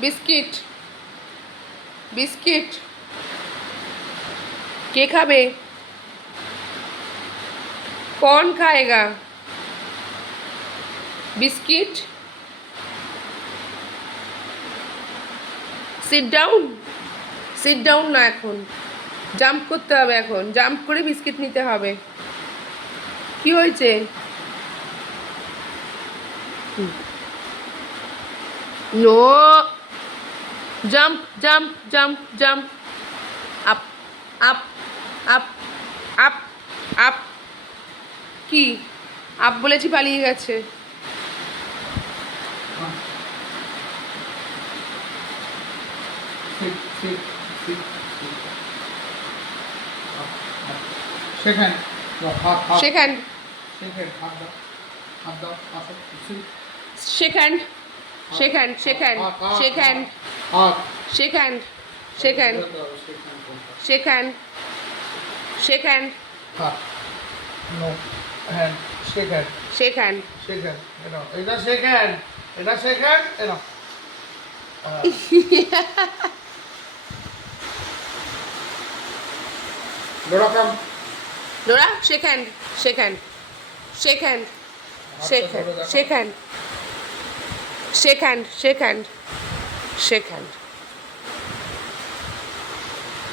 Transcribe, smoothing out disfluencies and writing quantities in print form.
Biscuit biscuit के खाबे कौन खाएगा बिस्किट সিট ডাউন না এখন জাম্প করতে হবে এখন জাম্প করে বিস্কিট নিতে হবে কি হয়েছে no jump jump jump jump up up up up up কি আপ বলেছি পালিয়ে গেছে second second second second second second second second second No, hand, shake hand. Shake hand. Shake hand. It's a shake hand. It's a shake hand. Dora, come. Dora, shake hand. Shake hand. Shake hand. Shake hand. Shake hand. Shake hand. Shake hand. Shake hand.